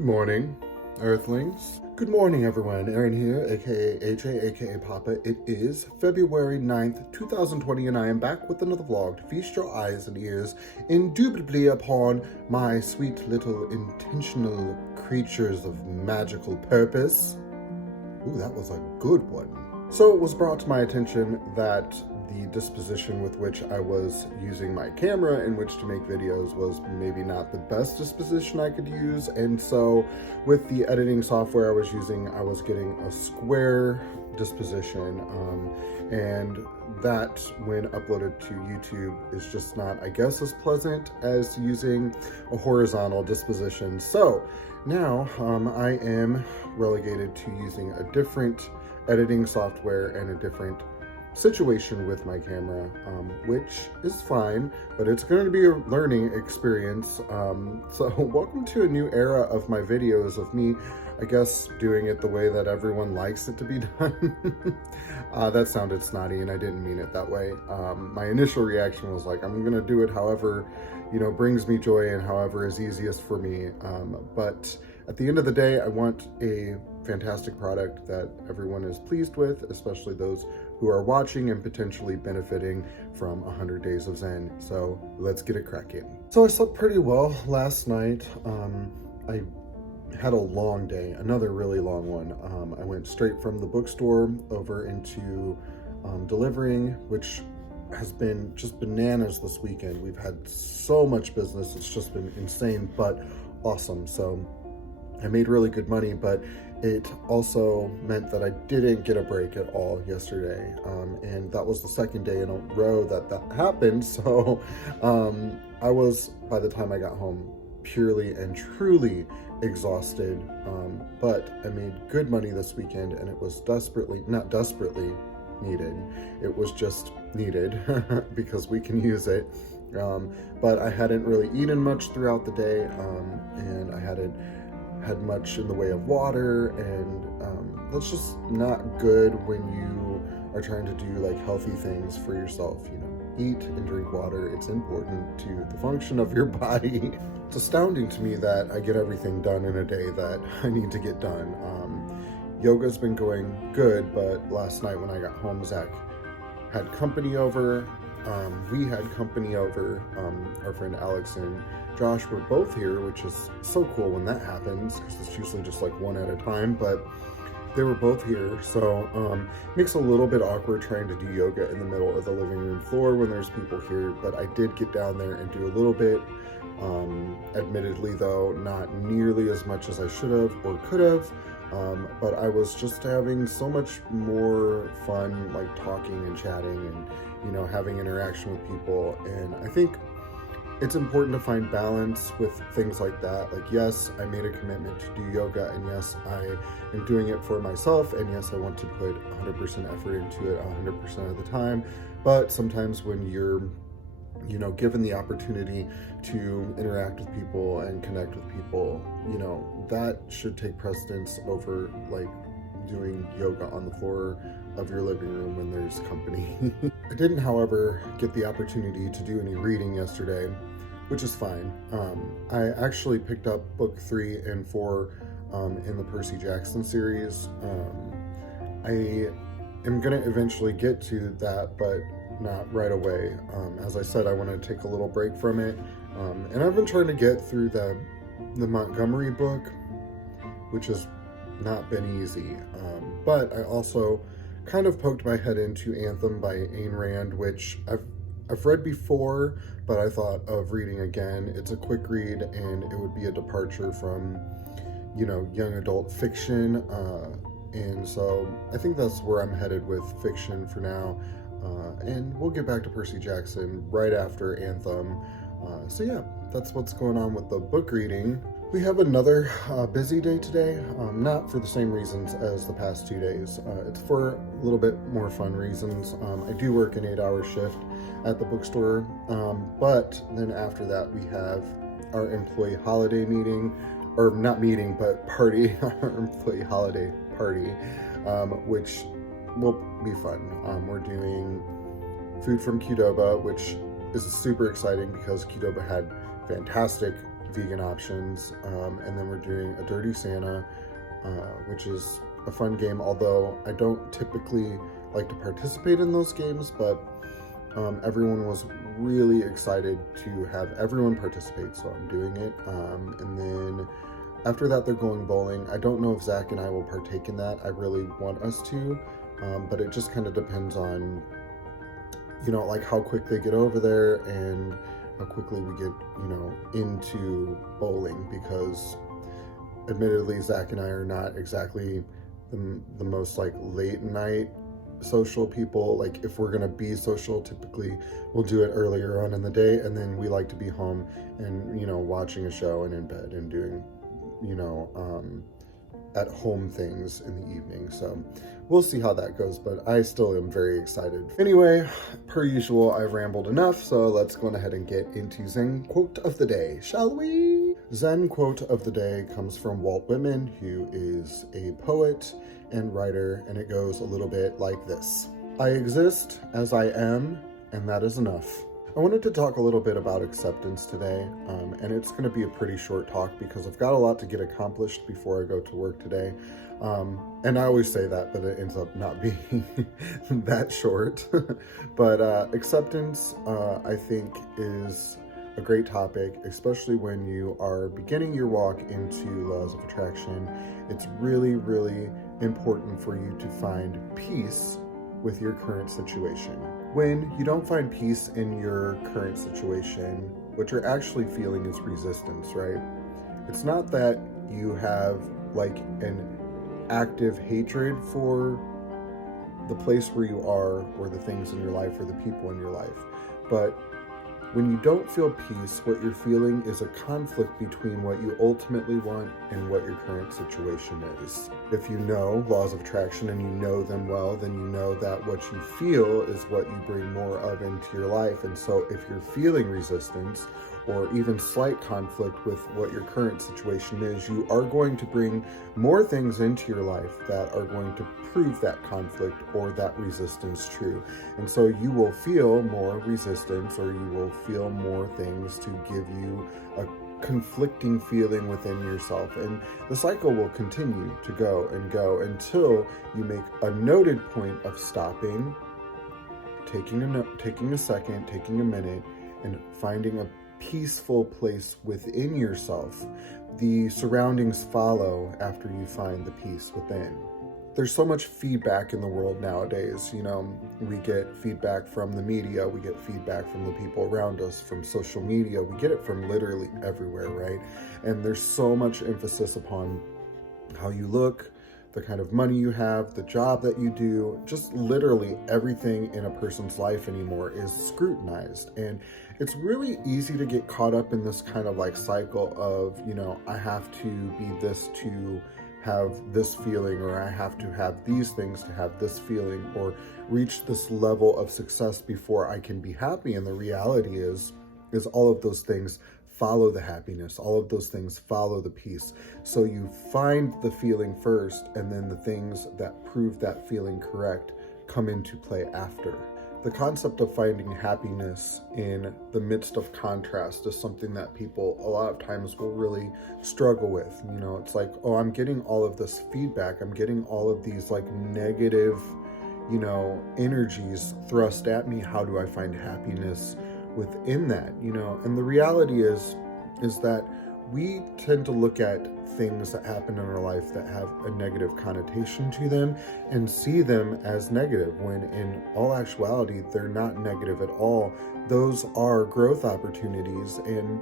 Good morning, Earthlings. Good morning, everyone. Aaron here, aka AJ, aka Papa. It is February 9th, 2020, and I am back with another vlog to feast your eyes and ears indubitably upon my sweet little intentional creatures of magical purpose. Ooh, that was a good one. So it was brought to my attention that the disposition with which I was using my camera in which to make videos was maybe not the best disposition I could use, and so with the editing software I was using, I was getting a square disposition, and that when uploaded to YouTube is just not, I guess, as pleasant as using a horizontal disposition. So now I am relegated to using a different editing software and a different situation with my camera, which is fine, but it's going to be a learning experience. So welcome to a new era of my videos of me, I guess, doing it the way that everyone likes it to be done. That sounded snotty and I didn't mean it that way. My initial reaction was like, I'm gonna do it however, brings me joy and however is easiest for me. But at the end of the day, I want a fantastic product that everyone is pleased with, especially those who are watching and potentially benefiting from 100 Days of Zen. So let's get it cracking. So I slept pretty well last night. I had a long day, another really long one. I went straight from the bookstore over into delivering, which has been just bananas this weekend. We've had so much business. It's just been insane, but awesome. So I made really good money, but it also meant that I didn't get a break at all yesterday. And that was the second day in a row that happened. So I was, by the time I got home, purely and truly exhausted. But I made good money this weekend, and it was not desperately needed. It was just needed because we can use it. But I hadn't really eaten much throughout the day, and I hadn't had much in the way of water, and that's just not good when you are trying to do like healthy things for yourself. Eat and drink water. It's important to the function of your body. It's astounding to me that I get everything done in a day that I need to get done. Yoga's been going good, but last night when I got home, Zach had company over. We had company over. Our friend Alex and Josh were both here, which is so cool when that happens, because it's usually just like one at a time, but they were both here. So it makes a little bit awkward trying to do yoga in the middle of the living room floor when there's people here, but I did get down there and do a little bit. Admittedly though, not nearly as much as I should have or could have. But I was just having so much more fun, like talking and chatting and, having interaction with people. And I think it's important to find balance with things like that. Like, yes, I made a commitment to do yoga, and yes, I am doing it for myself, and yes, I want to put 100% effort into it 100% of the time. But sometimes when you're given the opportunity to interact with people and connect with people, that should take precedence over like doing yoga on the floor of your living room when there's company. I didn't, however, get the opportunity to do any reading yesterday, which is fine. I actually picked up book 3 and 4 in the Percy Jackson series. I am gonna eventually get to that, but not right away. As I said, I want to take a little break from it, and I've been trying to get through the Montgomery book, which has not been easy, but I also kind of poked my head into Anthem by Ayn Rand, which I've read before, but I thought of reading again. It's a quick read, and it would be a departure from young adult fiction, and so I think that's where I'm headed with fiction for now. And we'll get back to Percy Jackson right after Anthem. So yeah, that's what's going on with the book reading. We have another busy day today, not for the same reasons as the past 2 days. It's for a little bit more fun reasons. I do work an 8-hour shift at the bookstore, but then after that we have our employee holiday meeting, or not meeting, but party, our employee holiday party, which will be fun. We're doing food from Qdoba, which is super exciting because Qdoba had fantastic vegan options. And then we're doing a Dirty Santa, which is a fun game, although I don't typically like to participate in those games, but everyone was really excited to have everyone participate, so I'm doing it. And then after that, they're going bowling. I don't know if Zach and I will partake in that. I really want us to, but it just kind of depends on, like how quick they get over there and how quickly we get, into bowling, because admittedly, Zach and I are not exactly the most like late night social people. Like if we're gonna be social, typically we'll do it earlier on in the day, and then we like to be home and watching a show and in bed and doing at home things in the evening. So we'll see how that goes, but I still am very excited. Anyway, per usual, I've rambled enough, so let's go ahead and get into Zen quote of the day, shall we? Zen quote of the day comes from Walt Whitman, who is a poet and writer, and it goes a little bit like this: I exist as I am, and that is enough. I wanted to talk a little bit about acceptance today, and it's going to be a pretty short talk because I've got a lot to get accomplished before I go to work today. And I always say that, but it ends up not being that short. But acceptance, I think, is a great topic, especially when you are beginning your walk into laws of attraction. It's really, really important for you to find peace with your current situation. When you don't find peace in your current situation, what you're actually feeling is resistance, right? It's not that you have like an active hatred for the place where you are, or the things in your life, or the people in your life, but when you don't feel peace, what you're feeling is a conflict between what you ultimately want and what your current situation is. If you know laws of attraction and you know them well, then you know that what you feel is what you bring more of into your life. And so if you're feeling resistance or even slight conflict with what your current situation is, you are going to bring more things into your life that are going to prove that conflict or that resistance true. And so you will feel more resistance, or you will feel more things to give you a conflicting feeling within yourself. And the cycle will continue to go and go until you make a noted point of stopping, taking a second, taking a minute, and finding a peaceful place within yourself. The surroundings follow after you find the peace within. There's so much feedback in the world nowadays. We get feedback from the media, we get feedback from the people around us, from social media, we get it from literally everywhere, right? And there's so much emphasis upon how you look, the kind of money you have, the job that you do, just literally everything in a person's life anymore is scrutinized. And it's really easy to get caught up in this kind of like cycle of, I have to be this to have this feeling, or I have to have these things to have this feeling, or reach this level of success before I can be happy. And the reality is all of those things follow the happiness. All of those things follow the peace. So you find the feeling first, and then the things that prove that feeling correct come into play after. The concept of finding happiness in the midst of contrast is something that people a lot of times will really struggle with. It's like, oh, I'm getting all of this feedback. I'm getting all of these like negative, energies thrust at me. How do I find happiness within that? And the reality is that we tend to look at things that happen in our life that have a negative connotation to them and see them as negative, when in all actuality, they're not negative at all. Those are growth opportunities. And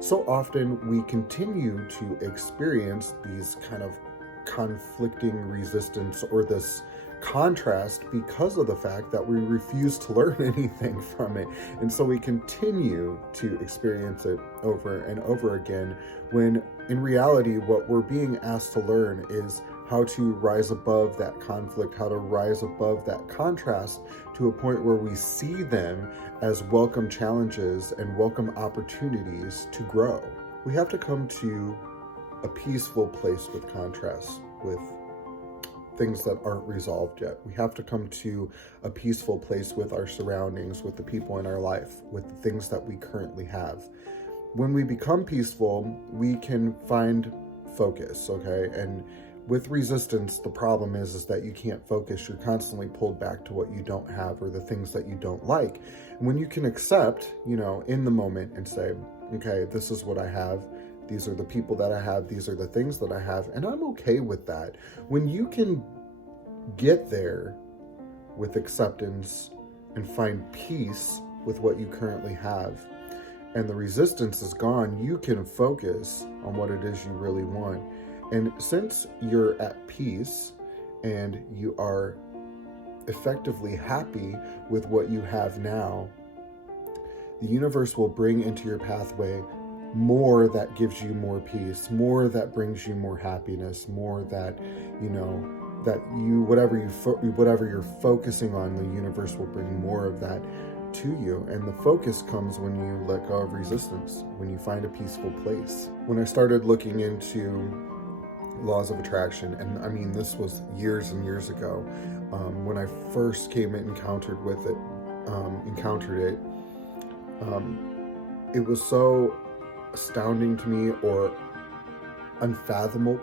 so often we continue to experience these kind of conflicting resistance, or this contrast, because of the fact that we refuse to learn anything from it. And so we continue to experience it over and over again, when in reality, what we're being asked to learn is how to rise above that conflict, how to rise above that contrast to a point where we see them as welcome challenges and welcome opportunities to grow. We have to come to a peaceful place with contrast, with things that aren't resolved yet. We have to come to a peaceful place with our surroundings, with the people in our life, with the things that we currently have. when we become peaceful, we can find focus, okay? And with resistance, the problem is that you can't focus. You're constantly pulled back to what you don't have or the things that you don't like. And when you can accept, in the moment and say, okay, this is what I have. These are the people that I have. These are the things that I have. And I'm okay with that. When you can get there with acceptance and find peace with what you currently have, and the resistance is gone, you can focus on what it is you really want. And since you're at peace and you are effectively happy with what you have now, the universe will bring into your pathway more that gives you more peace, more that brings you more happiness, more that, that you, whatever you're focusing on, the universe will bring more of that to you. And the focus comes when you let go of resistance, when you find a peaceful place. When I started looking into laws of attraction, and I mean, this was years and years ago, when I first encountered it, it was so astounding to me, or unfathomable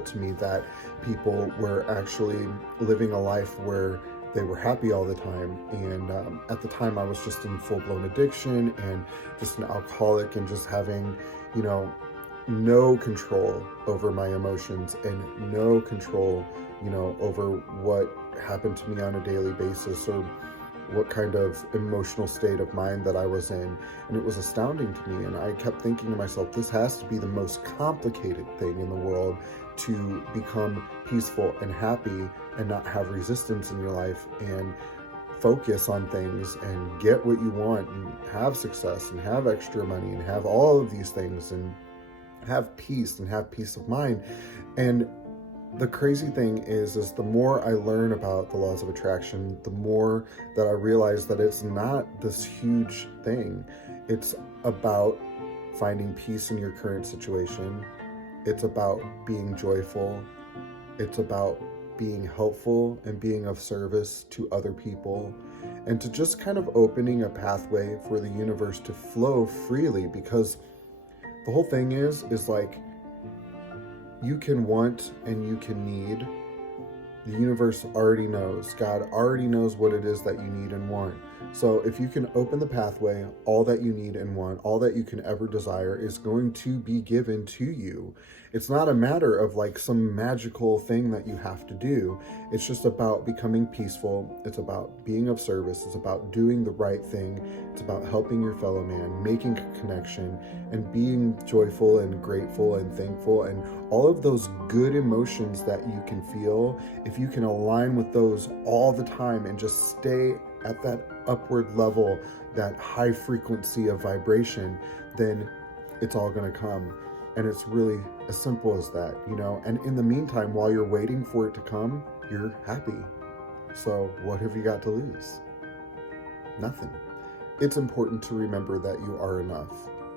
to me, that people were actually living a life where they were happy all the time. And at the time I was just in full-blown addiction and just an alcoholic, and just having, no control over my emotions and no control, over what happened to me on a daily basis, or what kind of emotional state of mind that I was in. And it was astounding to me. And I kept thinking to myself, this has to be the most complicated thing in the world to become peaceful and happy and not have resistance in your life and focus on things and get what you want and have success and have extra money and have all of these things and have peace and have peace of mind. And the crazy thing is the more I learn about the laws of attraction, the more that I realize that it's not this huge thing. It's about finding peace in your current situation. It's about being joyful. It's about being helpful and being of service to other people, and to just kind of opening a pathway for the universe to flow freely. Because the whole thing is like, you can want and you can need. The universe already knows. God already knows what it is that you need and want. So if you can open the pathway, all that you need and want, all that you can ever desire is going to be given to you. It's not a matter of like some magical thing that you have to do. It's just about becoming peaceful. It's about being of service. It's about doing the right thing. It's about helping your fellow man, making a connection, and being joyful and grateful and thankful, and all of those good emotions that you can feel. If you can align with those all the time and just stay at that upward level, that high frequency of vibration, then it's all going to come. And it's really as simple as that, and in the meantime, while you're waiting for it to come, you're happy. So what have you got to lose? Nothing. It's important to remember that you are enough.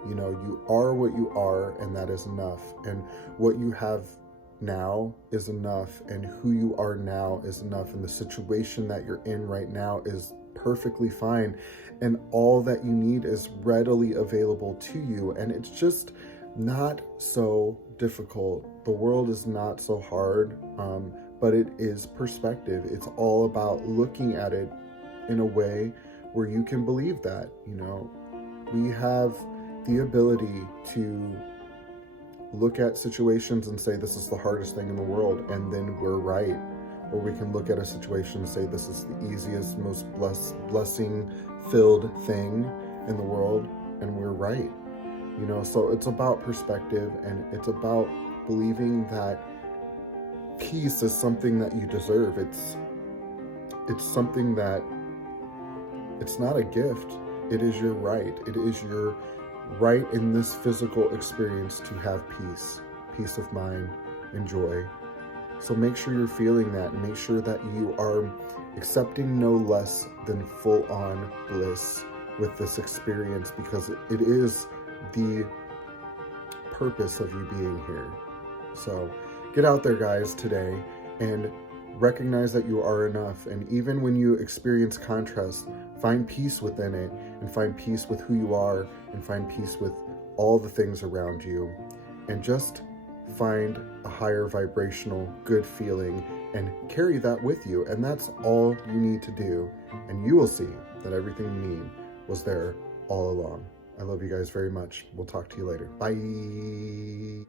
You are what you are, and that is enough. And what you have now is enough, and who you are now is enough, and the situation that you're in right now is perfectly fine, and all that you need is readily available to you. And it's just not so difficult. The world is not so hard, but it is perspective. It's all about looking at it in a way where you can believe that, we have the ability to look at situations and say, this is the hardest thing in the world, and then we're right. Or we can look at a situation and say, this is the easiest, most blessing-filled thing in the world, and we're right. So it's about perspective, and it's about believing that peace is something that you deserve. It's something that, it's not a gift. It is your right. It is your right in this physical experience to have peace of mind and joy. So make sure you're feeling that, and make sure that you are accepting no less than full-on bliss with this experience, because it is the purpose of you being here. So get out there, guys, today, and recognize that you are enough. And even when you experience contrast, Find peace within it, and find peace with who you are, and find peace with all the things around you, and just find a higher vibrational good feeling and carry that with you. And that's all you need to do, and you will see that everything you need was there all along. I love you guys very much. We'll talk to you later. Bye.